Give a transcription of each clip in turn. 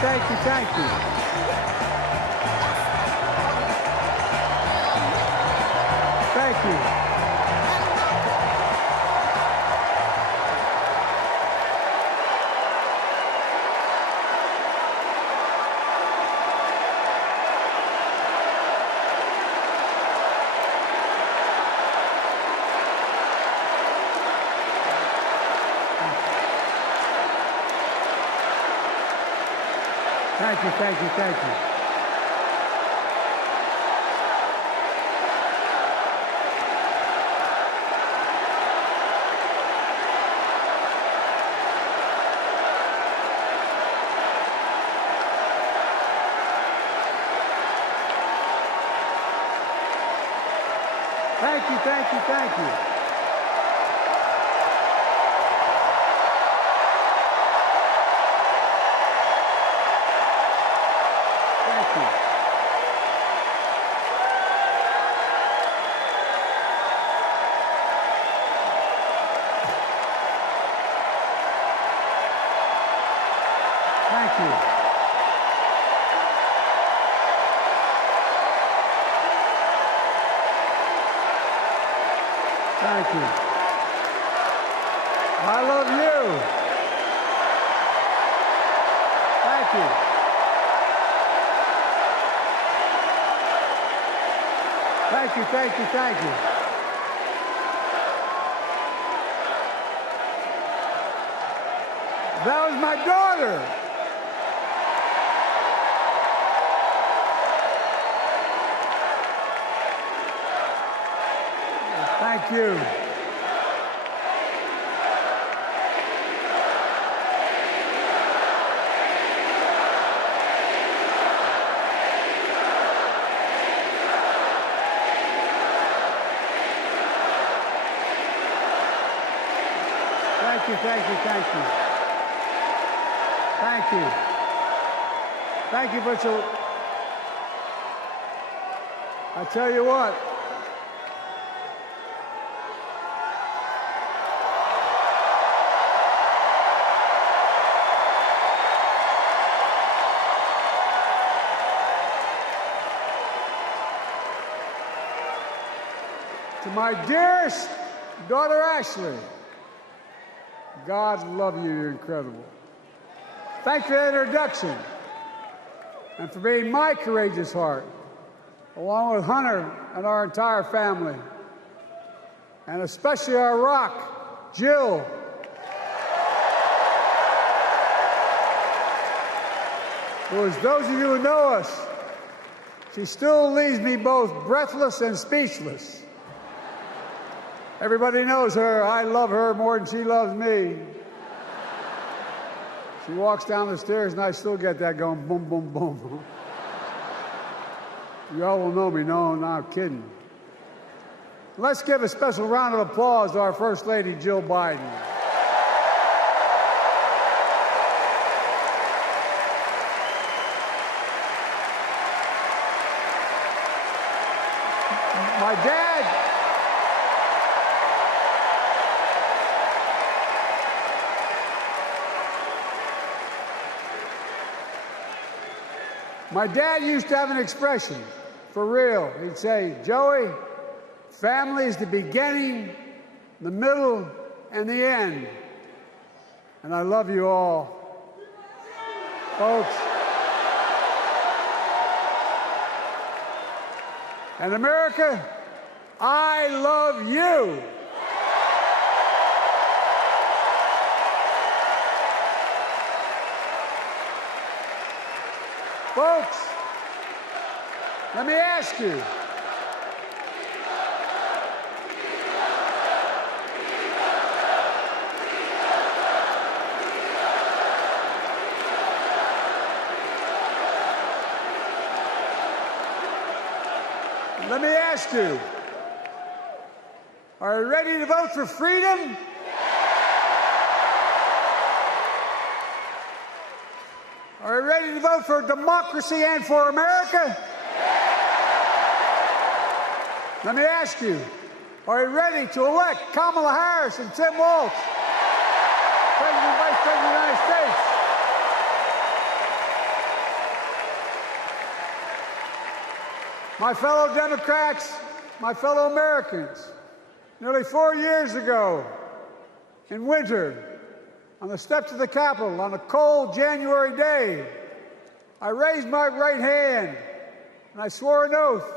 thank you, thank you. Thank you. Thank you, thank you, thank you. Thank you, thank you, thank you. Thank you. Thank you. I love you. Thank you. Thank you, thank you, thank you. That was my daughter. Thank you. Thank you, thank you, thank you. Thank you. Thank you, Butchell. I tell you what. To my dearest daughter, Ashley, God love you, you're incredible. Thanks for that introduction and for being my courageous heart, along with Hunter and our entire family, and especially our rock, Jill. Who, as those of you who know us, she still leaves me both breathless and speechless. Everybody knows her. I love her more than she loves me. She walks down the stairs and I still get that going boom, boom, boom. Y'all will know me. No, not kidding. Let's give a special round of applause to our First Lady, Jill Biden. My dad used to have an expression, for real. He'd say, Joey, family is the beginning, the middle, and the end. And I love you all. Folks. And America, I love you. Folks, let me ask you. Let me ask you. Are you ready to vote for freedom? Are you ready to vote for democracy and for America? Let me ask you, are you ready to elect Kamala Harris and Tim Walz, President and Vice President of the United States? My fellow Democrats, my fellow Americans, nearly 4 years ago, in winter, on the steps of the Capitol, on a cold January day, I raised my right hand and I swore an oath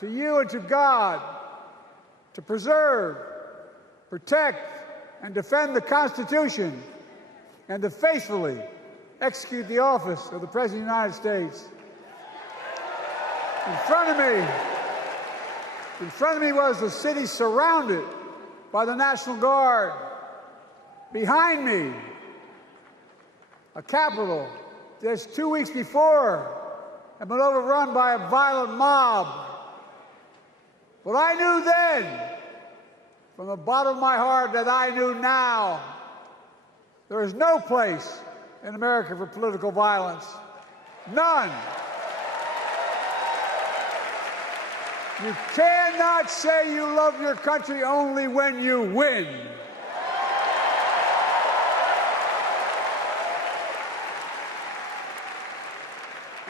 to you and to God to preserve, protect, and defend the Constitution and to faithfully execute the office of the President of the United States. In front of me was the city surrounded by the National Guard. Behind me, a Capitol just 2 weeks before had been overrun by a violent mob. But I knew then, from the bottom of my heart, that I knew now, there is no place in America for political violence. None. You cannot say you love your country only when you win.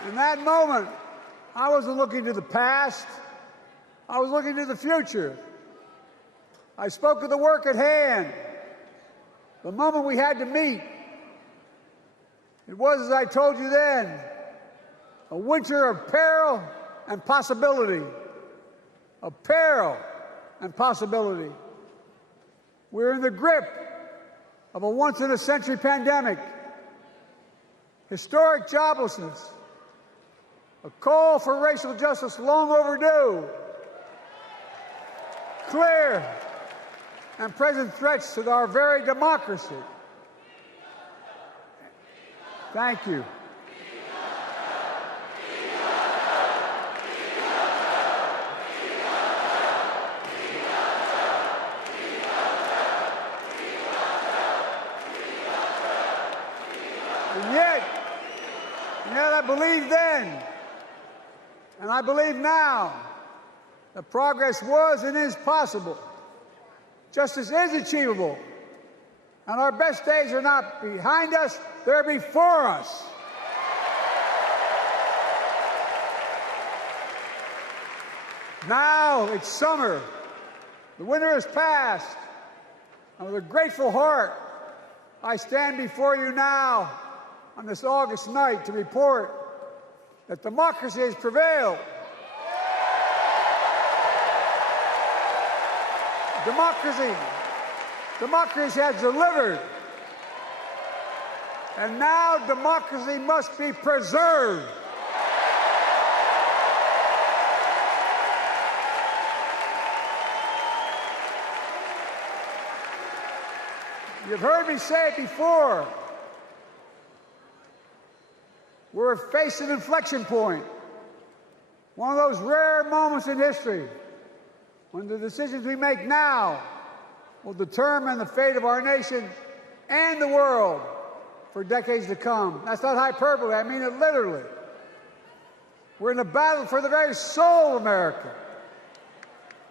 In that moment, I wasn't looking to the past. I was looking to the future. I spoke of the work at hand, the moment we had to meet. It was, as I told you then, a winter of peril and possibility. Of peril and possibility. We're in the grip of a once-in-a-century pandemic, historic joblessness, a call for racial justice long overdue, clear and present threats to our very democracy. Thank you. And yet I believed then, and I believe now, that progress was and is possible. Justice is achievable. And our best days are not behind us, they're before us. Now it's summer. The winter has passed. And with a grateful heart, I stand before you now on this August night to report that democracy has prevailed. Democracy has delivered. And now democracy must be preserved. You've heard me say it before. We're facing an inflection point. One of those rare moments in history when the decisions we make now will determine the fate of our nation and the world for decades to come. That's not hyperbole, I mean it literally. We're in a battle for the very soul of America.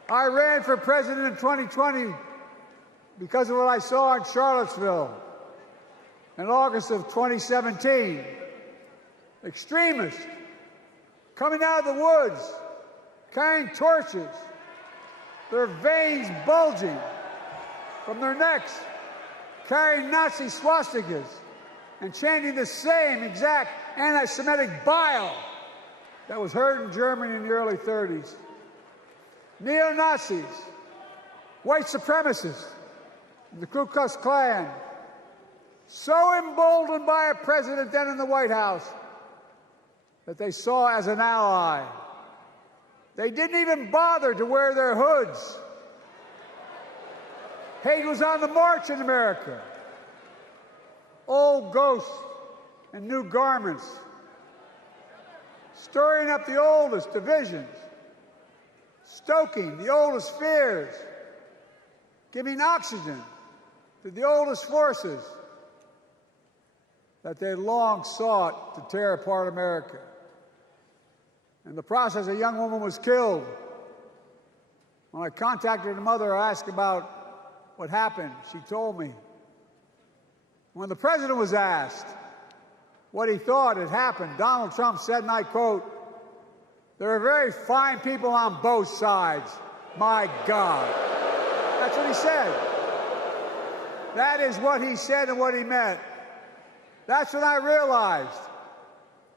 I ran for president in 2020 because of what I saw in Charlottesville in August of 2017. Extremists coming out of the woods, carrying torches, their veins bulging from their necks, carrying Nazi swastikas, and chanting the same exact anti-Semitic bile that was heard in Germany in the early 30s. Neo-Nazis, white supremacists, and the Ku Klux Klan, so emboldened by a president then in the White House that they saw as an ally. They didn't even bother to wear their hoods. Hate was on the march in America. Old ghosts and new garments, stirring up the oldest divisions, stoking the oldest fears, giving oxygen to the oldest forces that they long sought to tear apart America. In the process, a young woman was killed. When I contacted her mother, I asked about what happened. She told me. When the president was asked what he thought had happened, Donald Trump said, and I quote, There are very fine people on both sides. My God. That's what he said. That is what he said and what he meant. That's when I realized,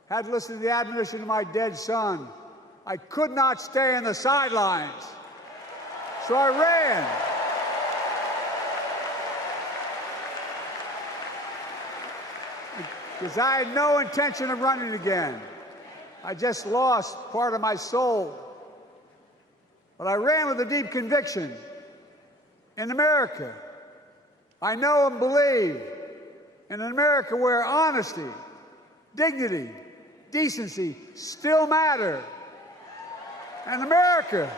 had to listen to the admonition of my dead son, I could not stay in the sidelines. So I ran. Because I had no intention of running again. I just lost part of my soul. But I ran with a deep conviction. In America, I know and believe in an America where honesty, dignity, decency still matter. An America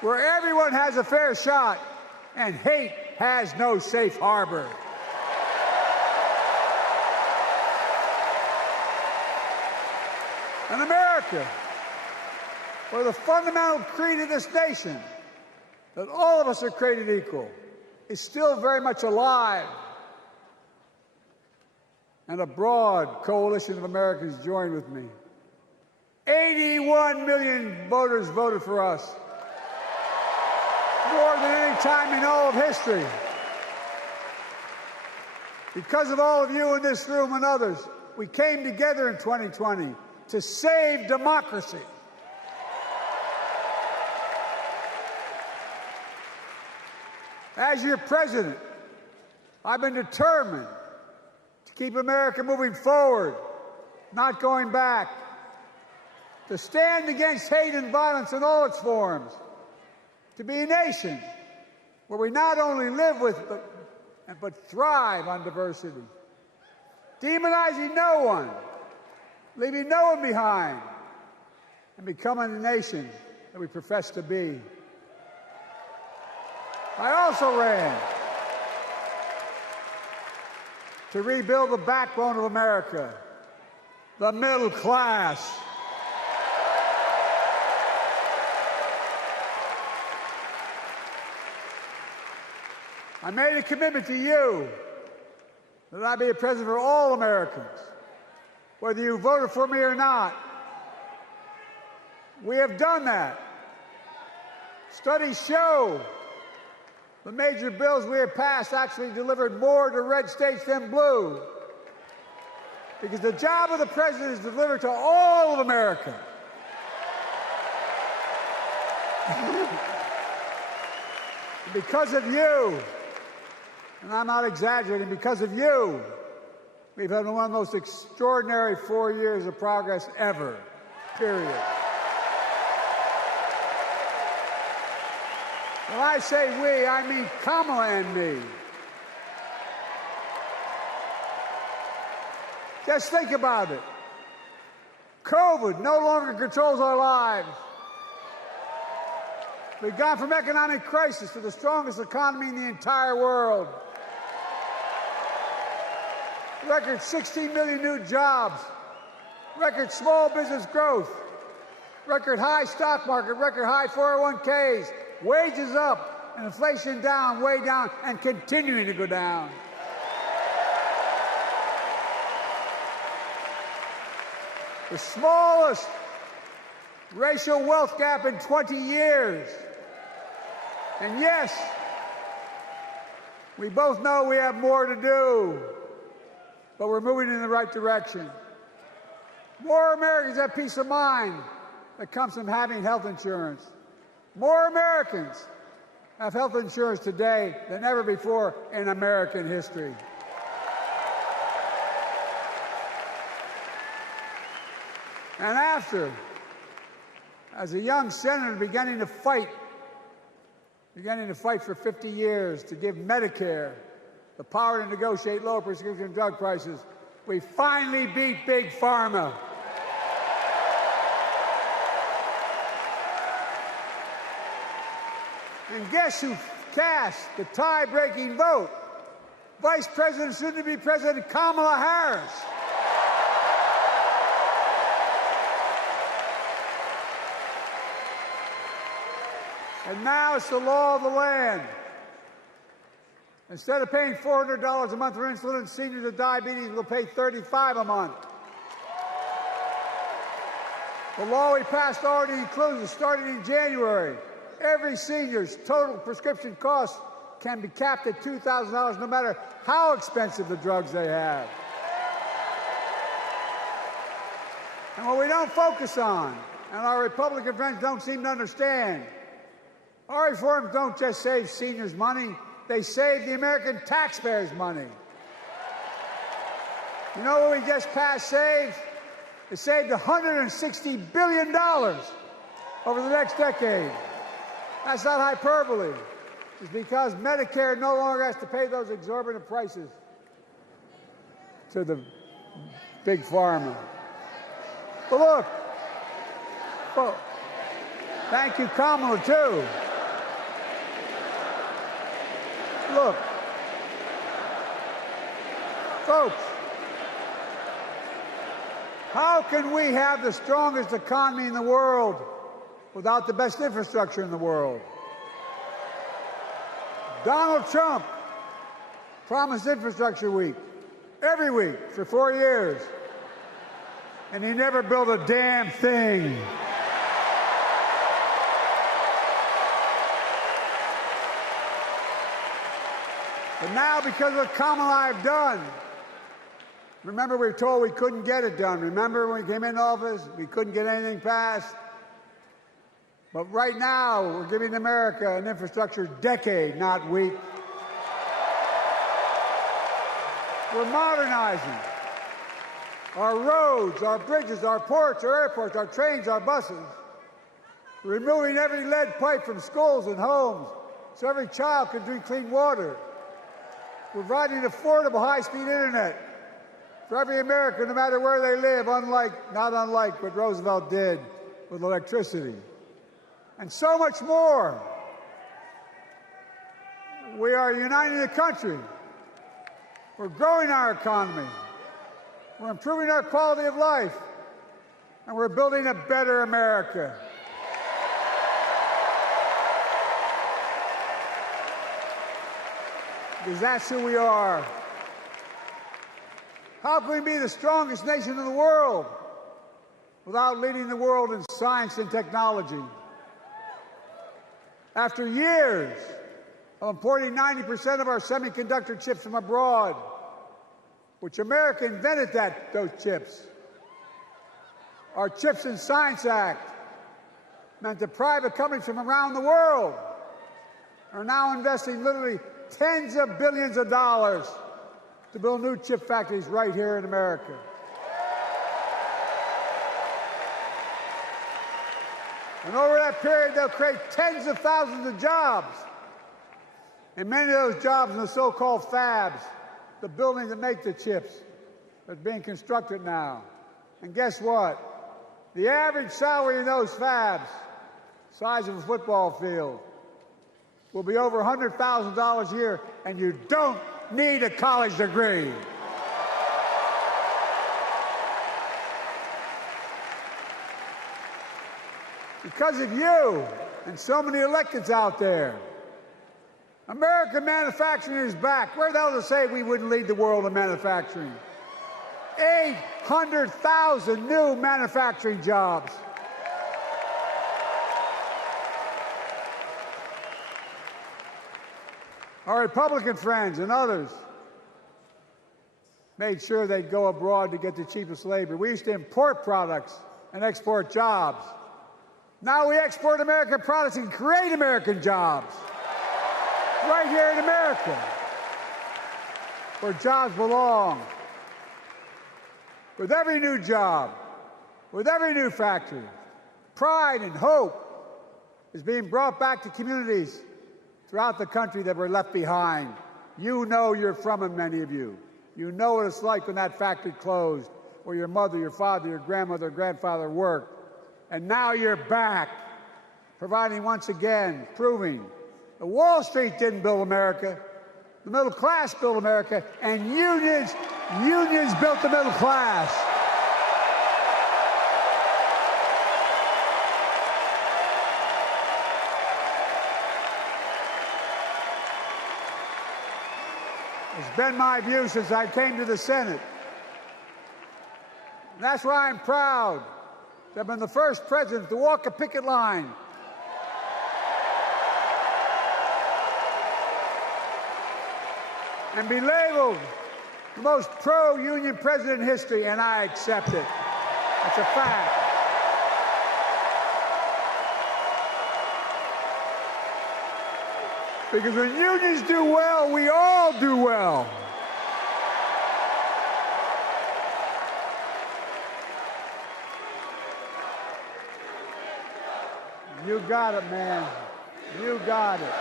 where everyone has a fair shot and hate has no safe harbor. An America where the fundamental creed of this nation, that all of us are created equal, is still very much alive. And a broad coalition of Americans joined with me. 81 million voters voted for us, more than any time in all of history. Because of all of you in this room and others, we came together in 2020 to save democracy. As your president, I've been determined to keep America moving forward, not going back, to stand against hate and violence in all its forms, to be a nation where we not only live with but thrive on diversity, demonizing no one, leaving no one behind, and becoming the nation that we profess to be. I also ran to rebuild the backbone of America, the middle class. I made a commitment to you that I'd be a president for all Americans, whether you voted for me or not. We have done that. Studies show the major bills we have passed actually delivered more to red states than blue, because the job of the president is to deliver to all of America. Because of you, and I'm not exaggerating, because of you, we've had one of the most extraordinary 4 years of progress ever, period. When I say we, I mean Kamala and me. Just think about it. COVID no longer controls our lives. We've gone from economic crisis to the strongest economy in the entire world. Record 16 million new jobs. Record small business growth. Record high stock market. Record high 401ks. Wages up, and inflation down, way down, and continuing to go down. The smallest racial wealth gap in 20 years. And yes, we both know we have more to do, but we're moving in the right direction. More Americans have peace of mind that comes from having health insurance. More Americans have health insurance today than ever before in American history. And after, as a young senator beginning to fight for 50 years to give Medicare the power to negotiate lower prescription drug prices, we finally beat Big Pharma. And guess who cast the tie-breaking vote? Vice President, soon-to-be President Kamala Harris. And now it's the law of the land. Instead of paying $400 a month for insulin, seniors with diabetes will pay $35 a month. The law we passed already includes, starting in January, every senior's total prescription cost can be capped at $2,000 no matter how expensive the drugs they have. And what we don't focus on, and our Republican friends don't seem to understand, our reforms don't just save seniors money, they save the American taxpayers money. You know what we just passed saved? It saved $160 billion over the next decade. That's not hyperbole. It's because Medicare no longer has to pay those exorbitant prices to the big pharma. But look, well, thank you, Kamala, too. Look, folks, how can we have the strongest economy in the world without the best infrastructure in the world? Donald Trump promised Infrastructure Week every week for 4 years, and he never built a damn thing. But now, because of what Kamala and I have done, remember we were told we couldn't get it done. Remember when we came into office, we couldn't get anything passed? But right now, we're giving America an infrastructure decade, not week. We're modernizing our roads, our bridges, our ports, our airports, our trains, our buses. We're removing every lead pipe from schools and homes so every child can drink clean water. We're providing affordable high-speed internet for every American, no matter where they live, not unlike what Roosevelt did with electricity. And so much more. We are uniting the country. We're growing our economy. We're improving our quality of life. And we're building a better America. Because that's who we are. How can we be the strongest nation in the world without leading the world in science and technology? After years of importing 90% of our semiconductor chips from abroad, which America invented those chips, our Chips and Science Act meant that private companies from around the world are now investing literally tens of billions of dollars to build new chip factories right here in America. And over that period, they'll create tens of thousands of jobs. And many of those jobs in the so-called fabs, the buildings that make the chips, that's being constructed now. And guess what? The average salary in those fabs, size of a football field, will be over $100,000 a year, and you don't need a college degree. Because of you and so many electeds out there, American manufacturing is back. Where the hell to say we wouldn't lead the world in manufacturing? 800,000 new manufacturing jobs. Our Republican friends and others made sure they'd go abroad to get the cheapest labor. We used to import products and export jobs. Now we export American products and create American jobs right here in America, where jobs belong. With every new job, with every new factory, pride and hope is being brought back to communities throughout the country that were left behind. You know you're from them, many of you. You know what it's like when that factory closed, where your mother, your father, your grandmother, grandfather worked. And now you're back, providing once again, proving that Wall Street didn't build America, the middle class built America, and unions built the middle class. It's been my view since I came to the Senate. And that's why I'm proud to have been the first president to walk a picket line and be labeled the most pro-union president in history, and I accept it. It's a fact. Because when unions do well, we all do well. You got it, man. You got it.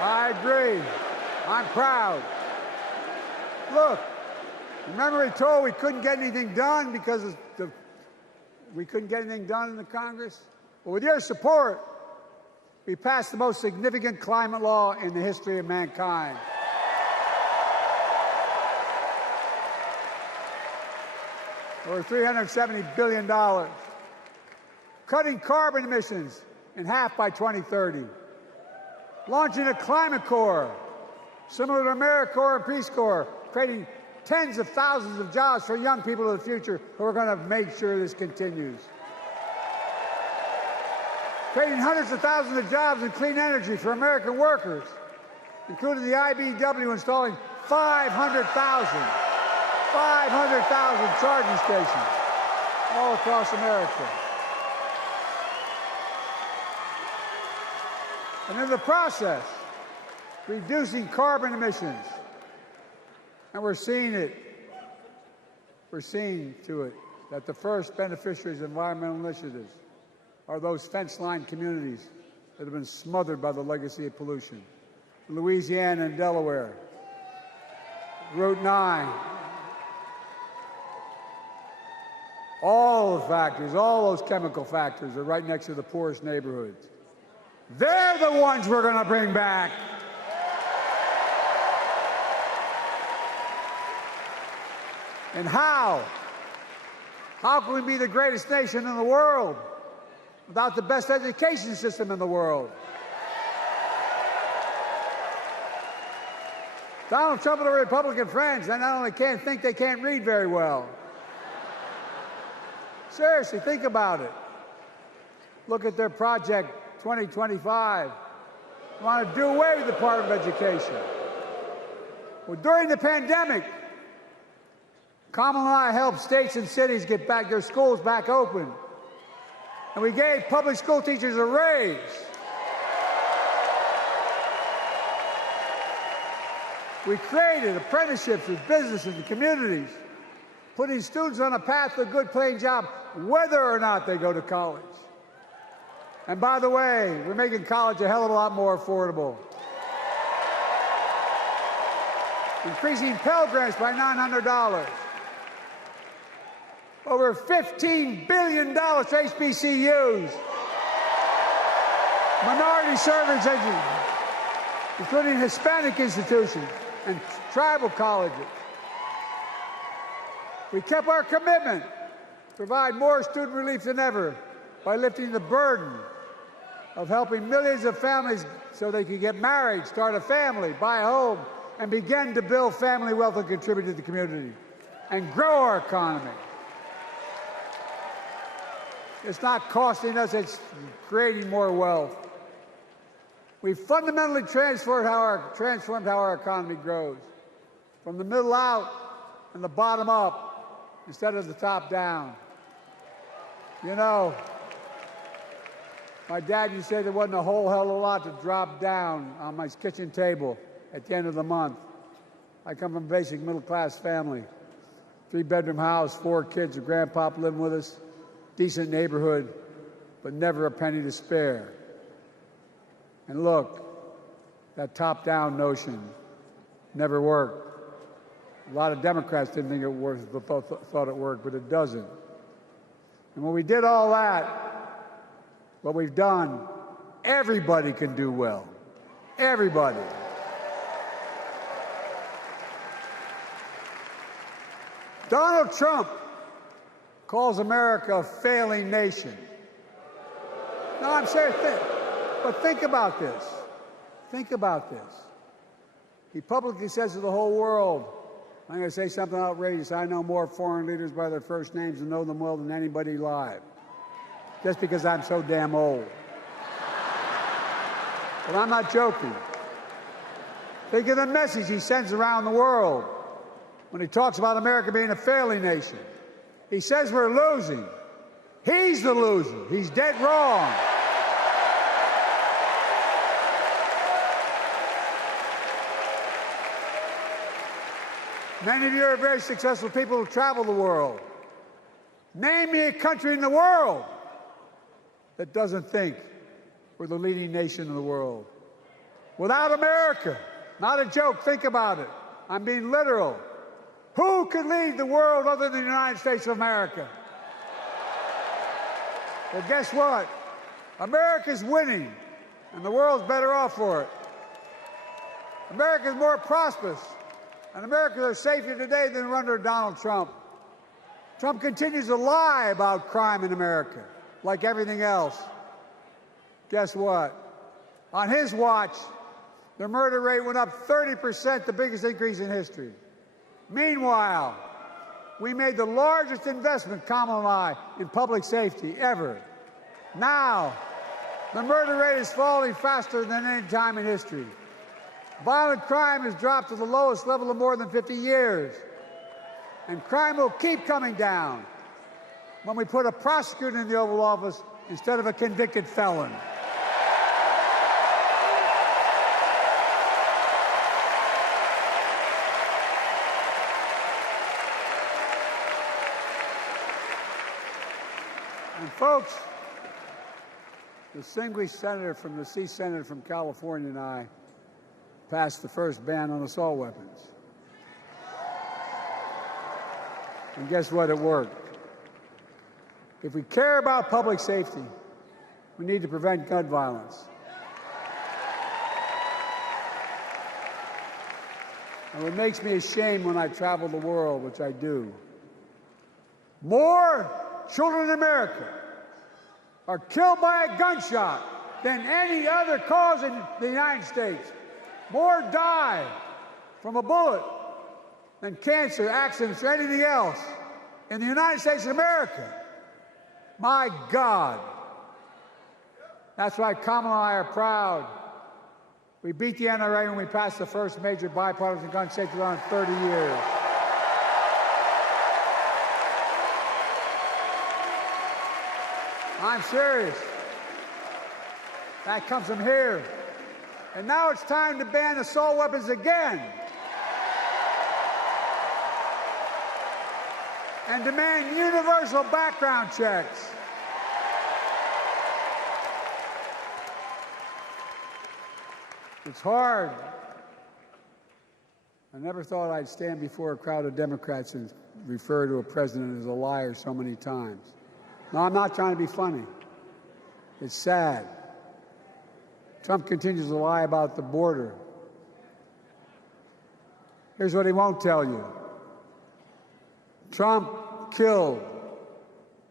I agree. I'm proud. Look, remember we told we couldn't get anything done because we couldn't get anything done in the Congress? Well, with your support, we passed the most significant climate law in the history of mankind. Over $370 billion. Cutting carbon emissions in half by 2030. Launching a climate corps, similar to AmeriCorps and Peace Corps, creating tens of thousands of jobs for young people of the future who are going to make sure this continues. Creating hundreds of thousands of jobs in clean energy for American workers, including the IBEW installing 500,000 charging stations all across America. And in the process, reducing carbon emissions. And we're seeing it. We're seeing to it that the first beneficiaries of environmental initiatives are those fence-line communities that have been smothered by the legacy of pollution. Louisiana and Delaware, Route 9, all the factories, all those chemical factories are right next to the poorest neighborhoods. They're the ones we're going to bring back. And how? How can we be the greatest nation in the world without the best education system in the world? Donald Trump and the Republican friends, they not only can't think, they can't read very well. Seriously, think about it. Look at their Project 2025. They want to do away with the Department of Education. Well, during the pandemic, Kamala and I helped states and cities get back their schools back open. And we gave public school teachers a raise. We created apprenticeships with businesses and communities, putting students on a path to a good paying job, whether or not they go to college. And by the way, we're making college a hell of a lot more affordable. Increasing Pell Grants by $900. Over $15 billion to HBCUs. Minority service education, including Hispanic institutions and tribal colleges. We kept our commitment to provide more student relief than ever by lifting the burden of helping millions of families so they could get married, start a family, buy a home, and begin to build family wealth and contribute to the community and grow our economy. It's not costing us, it's creating more wealth. We fundamentally transformed how our economy grows, from the middle out and the bottom up instead of the top down. You know, my dad used to say there wasn't a whole hell of a lot to drop down on my kitchen table at the end of the month. I come from a basic middle-class family, 3-bedroom house, 4 kids, a grandpop living with us, decent neighborhood, but never a penny to spare. And look, that top-down notion never worked. A lot of Democrats didn't think it worked, thought it worked, but it doesn't. And when we did all that, what we've done, everybody can do well. Everybody. Donald Trump calls America a failing nation. No, I'm serious. But think about this. Think about this. He publicly says to the whole world, I'm going to say something outrageous, I know more foreign leaders by their first names and know them well than anybody alive, just because I'm so damn old. But I'm not joking. Think of the message he sends around the world when he talks about America being a failing nation. He says we're losing. He's the loser. He's dead wrong. Many of you are very successful people who travel the world. Name me a country in the world that doesn't think we're the leading nation in the world. Without America, not a joke, think about it. I'm being literal. Who could lead the world other than the United States of America? Well, guess what? America's winning, and the world's better off for it. America's more prosperous, and Americans are safer today than they were under Donald Trump. Trump continues to lie about crime in America, like everything else. Guess what? On his watch, the murder rate went up 30%, the biggest increase in history. Meanwhile, we made the largest investment, Kamala and I, in public safety ever. Now, the murder rate is falling faster than any time in history. Violent crime has dropped to the lowest level of more than 50 years. And crime will keep coming down when we put a prosecutor in the Oval Office instead of a convicted felon. And folks, the distinguished senator from the Senator from California and I passed the first ban on assault weapons. And guess what? It worked. If we care about public safety, we need to prevent gun violence. And what makes me ashamed when I travel the world, which I do, more children in America are killed by a gunshot than any other cause in the United States. More die from a bullet than cancer, accidents, or anything else in the United States of America. My God. That's why Kamala and I are proud. We beat the NRA when we passed the first major bipartisan gun safety law in 30 years. I'm serious. That comes from here. And now it's time to ban assault weapons again. And demand universal background checks. It's hard. I never thought I'd stand before a crowd of Democrats and refer to a president as a liar so many times. No, I'm not trying to be funny. It's sad. Trump continues to lie about the border. Here's what he won't tell you. Trump killed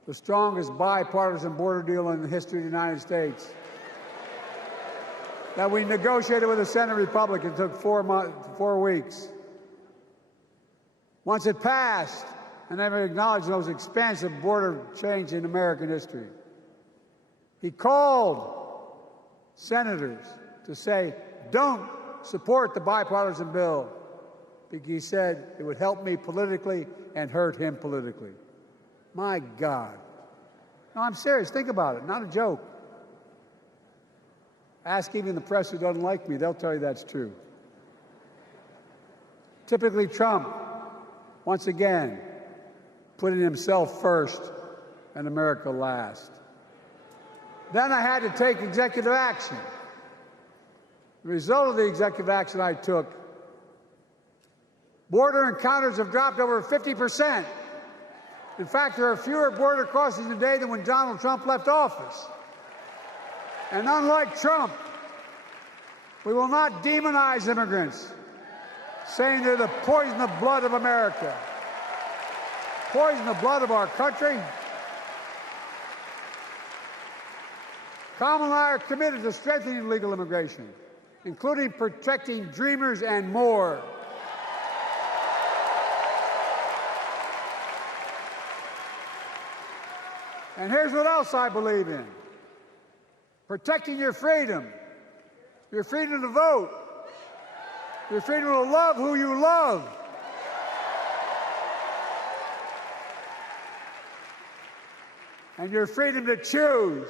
the strongest bipartisan border deal in the history of the United States that we negotiated with the Senate Republicans. It took 4 weeks. Once it passed, and never acknowledged the most expansive border change in American history. He called senators to say, don't support the bipartisan bill, because he said it would help me politically and hurt him politically. My God. No, I'm serious. Think about it. Not a joke. Ask even the press who doesn't like me. They'll tell you that's true. Typically, Trump, once again, putting himself first and America last. Then I had to take executive action. The result of the executive action I took, border encounters have dropped over 50%. In fact, there are fewer border crossings today than when Donald Trump left office. And unlike Trump, we will not demonize immigrants, saying they're the poison of blood of America. Poison the blood of our country. Kamala and I are committed to strengthening legal immigration, including protecting dreamers and more. And here's what else I believe in: protecting your freedom to vote, your freedom to love who you love, and your freedom to choose.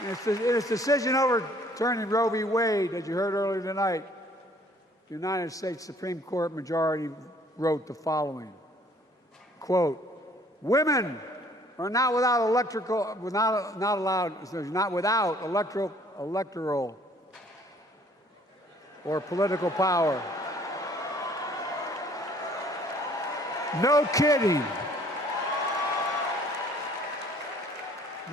In its decision overturning Roe v. Wade, as you heard earlier tonight, the United States Supreme Court majority wrote the following, quote, "Women are not without electoral or political power." No kidding.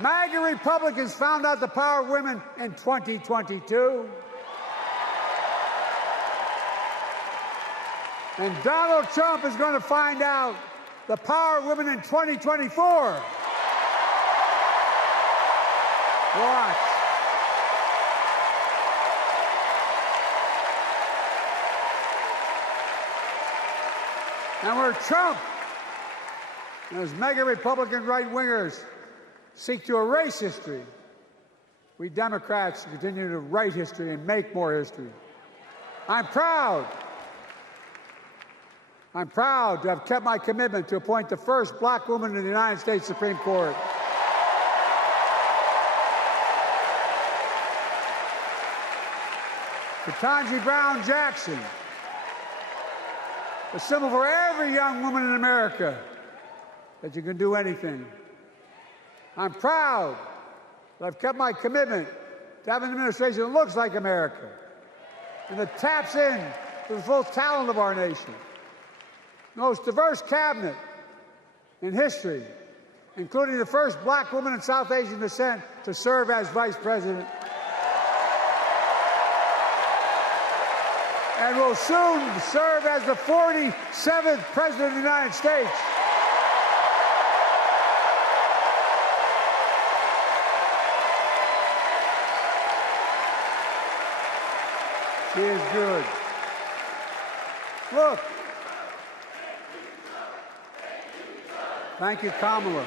MAGA Republicans found out the power of women in 2022. And Donald Trump is going to find out the power of women in 2024. Watch. And where Trump and his mega Republican right-wingers seek to erase history, we Democrats continue to write history and make more history. I'm proud to have kept my commitment to appoint the first black woman in the United States Supreme Court. Ketanji Brown Jackson, a symbol for every young woman in America that you can do anything. I'm proud that I've kept my commitment to have an administration that looks like America and that taps in to the full talent of our nation. The most diverse cabinet in history, including the first black woman of South Asian descent to serve as vice president, and will soon serve as the 47th president of the United States. She is good. Look. Thank you, Kamala.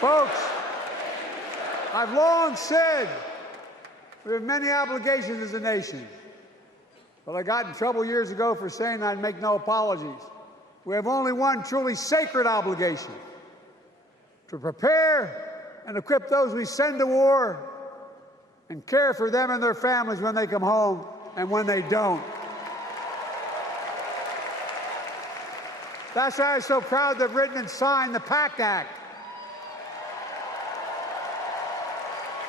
Folks, I've long said we have many obligations as a nation, but I got in trouble years ago for saying I'd make no apologies. We have only one truly sacred obligation: to prepare and equip those we send to war and care for them and their families when they come home and when they don't. That's why I'm so proud to have written and signed the PACT Act,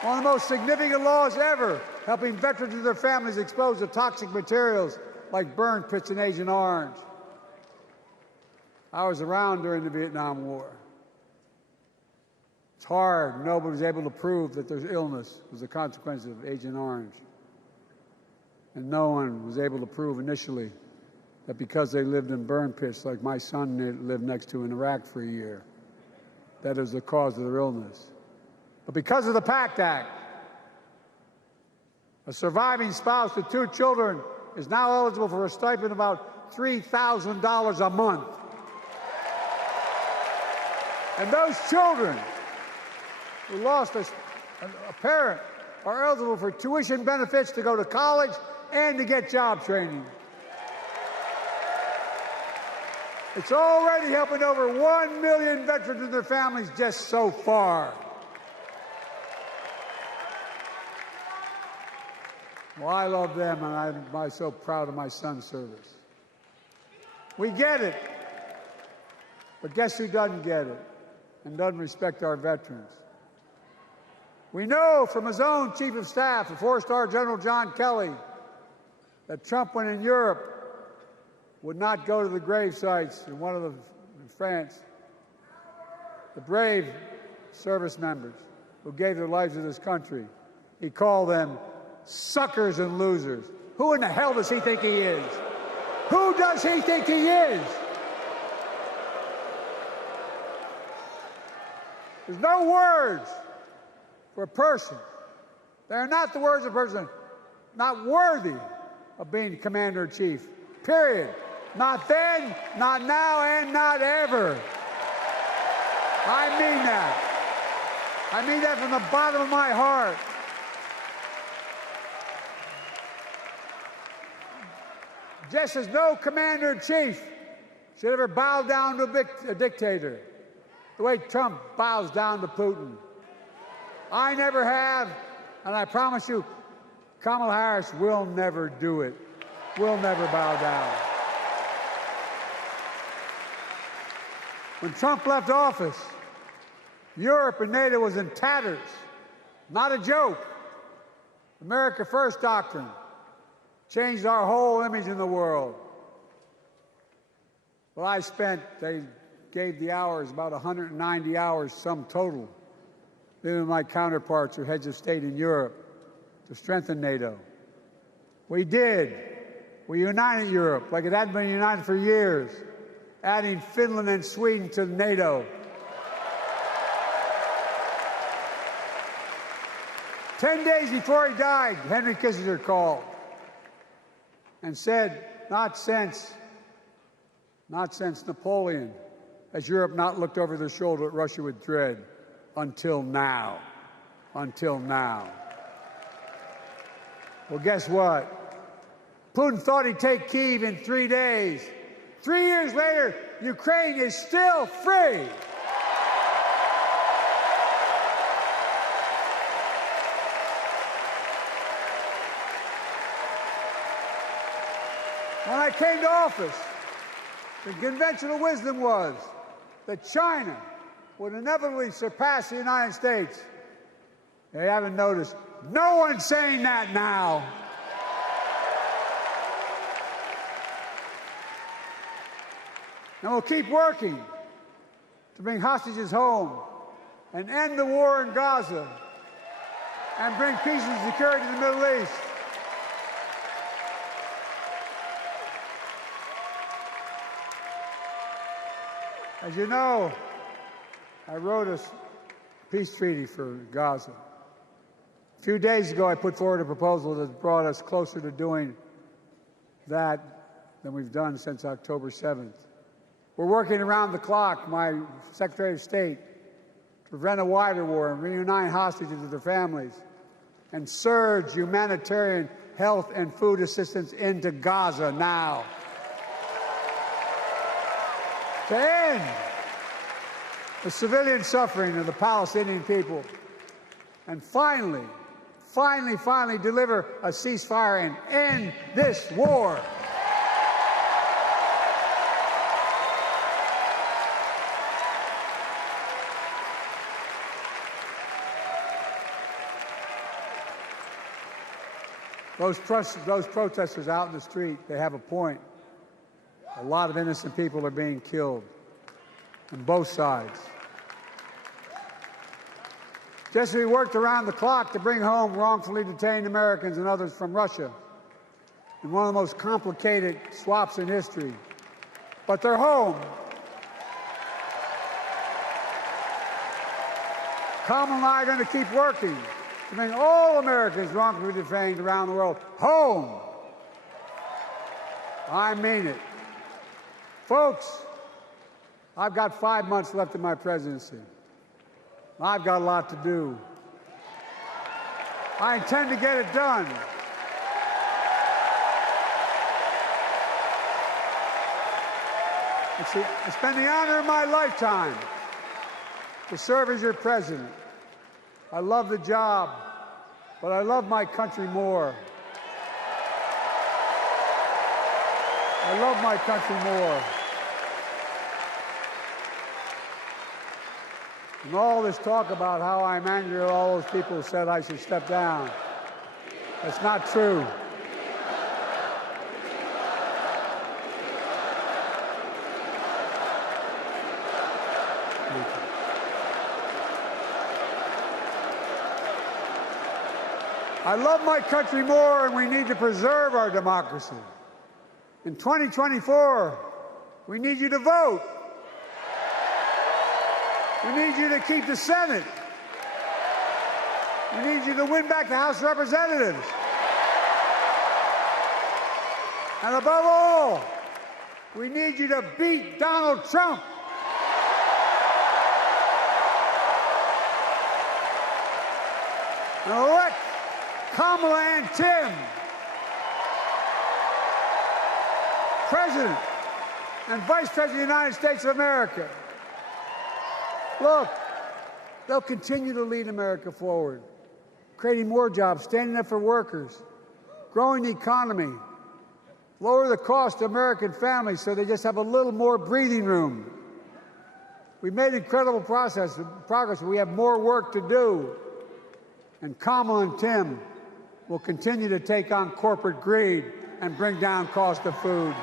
one of the most significant laws ever, helping veterans and their families exposed to toxic materials like burn pits in Agent Orange. I was around during the Vietnam War. It's hard. Nobody was able to prove that their illness was a consequence of Agent Orange. And no one was able to prove initially that because they lived in burn pits like my son lived next to in Iraq for a year, that is the cause of their illness. But because of the PACT Act, a surviving spouse with 2 children is now eligible for a stipend of about $3,000 a month. And those children who lost a parent are eligible for tuition benefits to go to college and to get job training. It's already helping over 1 million veterans and their families just so far. Well, I love them, and I'm so proud of my son's service. We get it. But guess who doesn't get it and doesn't respect our veterans? We know from his own chief of staff, the 4-star General John Kelly, that Trump, when in Europe, would not go to the grave sites in France. The brave service members who gave their lives to this country, he called them suckers and losers. Who in the hell does he think he is? Who does he think he is? There's no words for a person. They are not the words of a person not worthy of being commander-in-chief. Period. Not then, not now, and not ever. I mean that. I mean that from the bottom of my heart. Just as no commander-in-chief should ever bow down to a dictator, the way Trump bows down to Putin. I never have, and I promise you, Kamala Harris will never do it. Will never bow down. When Trump left office, Europe and NATO was in tatters. Not a joke. America First doctrine changed our whole image in the world. Well, they gave the hours, about 190 hours, sum total, with my counterparts or heads of state in Europe, to strengthen NATO. We did. We united Europe like it hadn't been united for years, adding Finland and Sweden to NATO. 10 days before he died, Henry Kissinger called and said, not since Napoleon has Europe not looked over their shoulder at Russia with dread, until now. Until now. Well, guess what? Putin thought he'd take Kyiv in 3 days. 3 years later, Ukraine is still free. When I came to office, the conventional wisdom was that China would inevitably surpass the United States. They haven't noticed. No one's saying that now. And we'll keep working to bring hostages home and end the war in Gaza and bring peace and security to the Middle East. As you know, I wrote a peace treaty for Gaza. A few days ago, I put forward a proposal that brought us closer to doing that than we've done since October 7th. We're working around the clock, my Secretary of State, to prevent a wider war and reunite hostages with their families and surge humanitarian health and food assistance into Gaza now. To end the civilian suffering of the Palestinian people, and finally deliver a ceasefire and end this war. Those protesters out in the street, they have a point. A lot of innocent people are being killed on both sides. Just as we worked around the clock to bring home wrongfully detained Americans and others from Russia in one of the most complicated swaps in history, but they're home. Kamala and I are going to keep working to bring all Americans wrongfully detained around the world home. I mean it. Folks, I've got 5 months left in my presidency. I've got a lot to do. I intend to get it done. It's been the honor of my lifetime to serve as your president. I love the job, but I love my country more. I love my country more. And all this talk about how I'm angry at all those people who said I should step down, that's not true. Thank you. I love my country more, and we need to preserve our democracy. In 2024, we need you to vote. We need you to keep the Senate. We need you to win back the House of Representatives. And above all, we need you to beat Donald Trump. And elect Kamala and Tim President and Vice President of the United States of America. Look, they'll continue to lead America forward, creating more jobs, standing up for workers, growing the economy, lower the cost to American families so they just have a little more breathing room. We've made incredible progress, but we have more work to do. And Kamala and Tim will continue to take on corporate greed and bring down cost of food.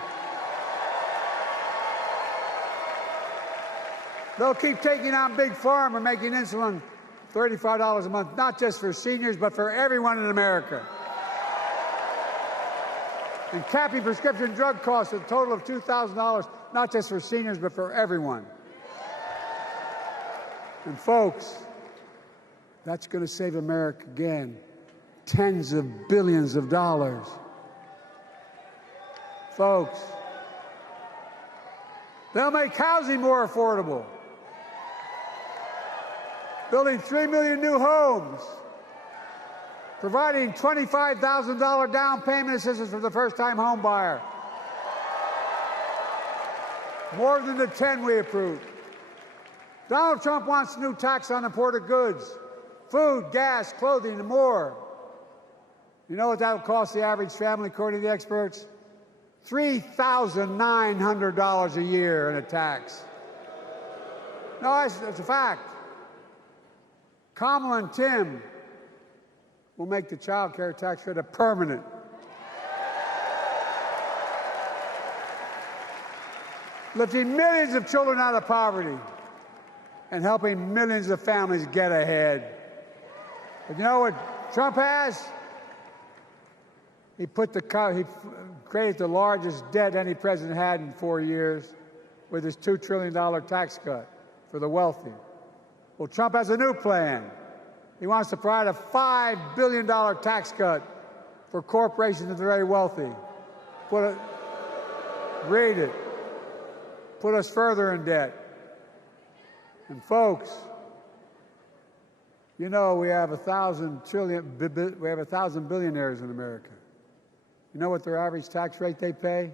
They'll keep taking on Big Pharma, making insulin $35 a month, not just for seniors, but for everyone in America. And capping prescription drug costs at a total of $2,000, not just for seniors, but for everyone. And folks, that's going to save America again tens of billions of dollars. Folks, they'll make housing more affordable, building 3 million new homes, providing $25,000 down payment assistance for the first-time home buyer, more than the 10 we approved. Donald Trump wants a new tax on imported goods, food, gas, clothing, and more. You know what that will cost the average family, according to the experts? $3,900 a year in a tax. No, it's a fact. Kamala and Tim will make the child care tax credit permanent. Lifting millions of children out of poverty and helping millions of families get ahead. But you know what Trump has? He created the largest debt any president had in 4 years with his $2 trillion tax cut for the wealthy. Well, Trump has a new plan. He wants to provide a $5 billion tax cut for corporations and the very wealthy. Read it. Put us further in debt. And folks, you know we have 1,000 billionaires in America. You know what their average tax rate they pay?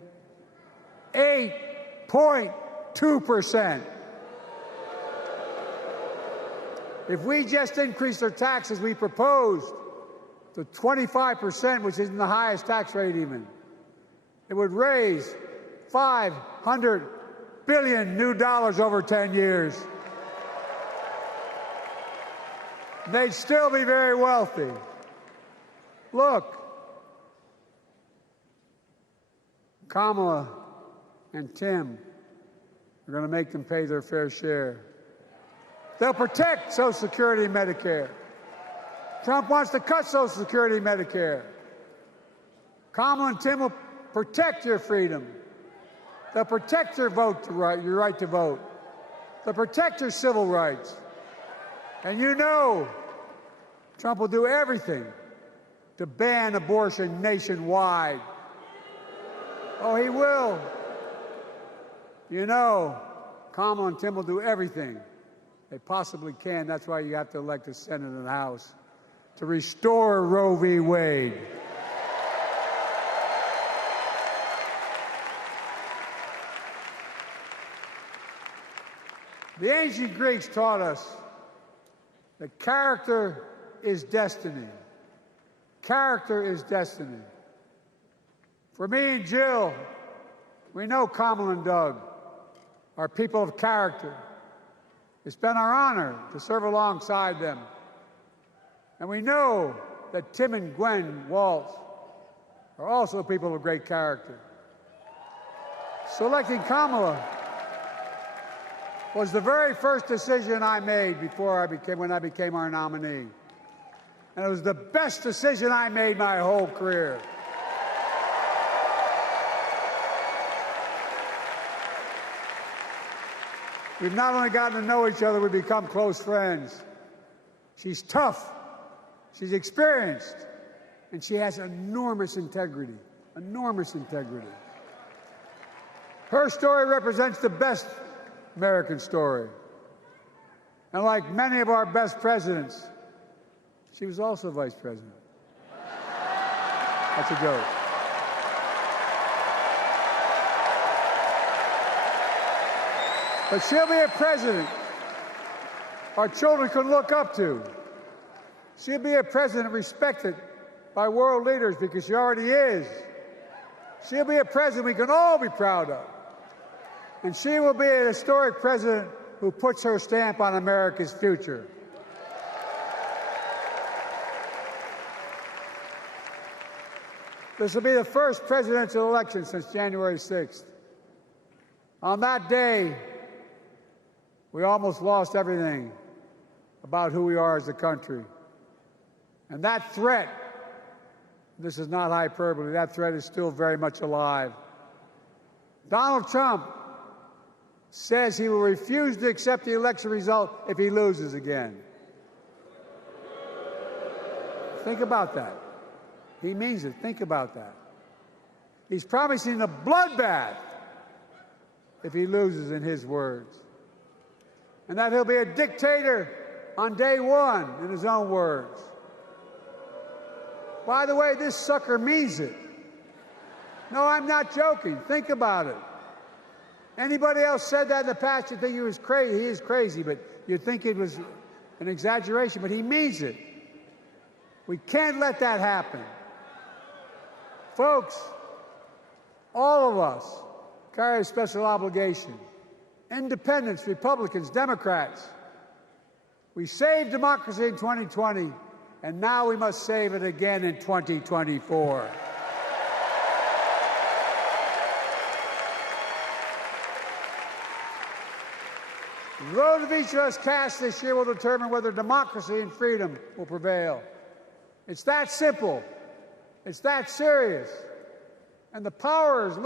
8.2%. If we just increase their taxes, we proposed to 25%, which isn't the highest tax rate even, it would raise $500 billion new dollars over 10 years. They'd still be very wealthy. Look, Kamala and Tim are going to make them pay their fair share. They'll protect Social Security and Medicare. Trump wants to cut Social Security and Medicare. Kamala and Tim will protect your freedom. They'll protect your your right to vote. They'll protect your civil rights. And you know Trump will do everything to ban abortion nationwide. Oh, he will. You know, Kamala and Tim will do everything they possibly can. That's why you have to elect a Senate and a House to restore Roe v. Wade. The ancient Greeks taught us that character is destiny. Character is destiny. For me and Jill, we know Kamala and Doug are people of character. It's been our honor to serve alongside them. And we know that Tim and Gwen Walz are also people of great character. Selecting Kamala was the very first decision I made when I became our nominee. And it was the best decision I made my whole career. We've not only gotten to know each other, we've become close friends. She's tough, she's experienced, and she has enormous integrity, enormous integrity. Her story represents the best American story. And like many of our best presidents, she was also vice president. That's a joke. But she'll be a president our children can look up to. She'll be a president respected by world leaders because she already is. She'll be a president we can all be proud of. And she will be a historic president who puts her stamp on America's future. This will be the first presidential election since January 6th. On that day, we almost lost everything about who we are as a country. And that threat, this is not hyperbole, that threat is still very much alive. Donald Trump says he will refuse to accept the election result if he loses again. Think about that. He means it. Think about that. He's promising a bloodbath if he loses, in his words. And that he'll be a dictator on day one, in his own words. By the way, this sucker means it. No, I'm not joking. Think about it. Anybody else said that in the past, you'd think he was crazy. He is crazy, but you'd think it was an exaggeration, but he means it. We can't let that happen. Folks, all of us carry a special obligation. Independents, Republicans, Democrats. We saved democracy in 2020, and now we must save it again in 2024. The vote of each of us cast this year will determine whether democracy and freedom will prevail. It's that simple. It's that serious. And the power is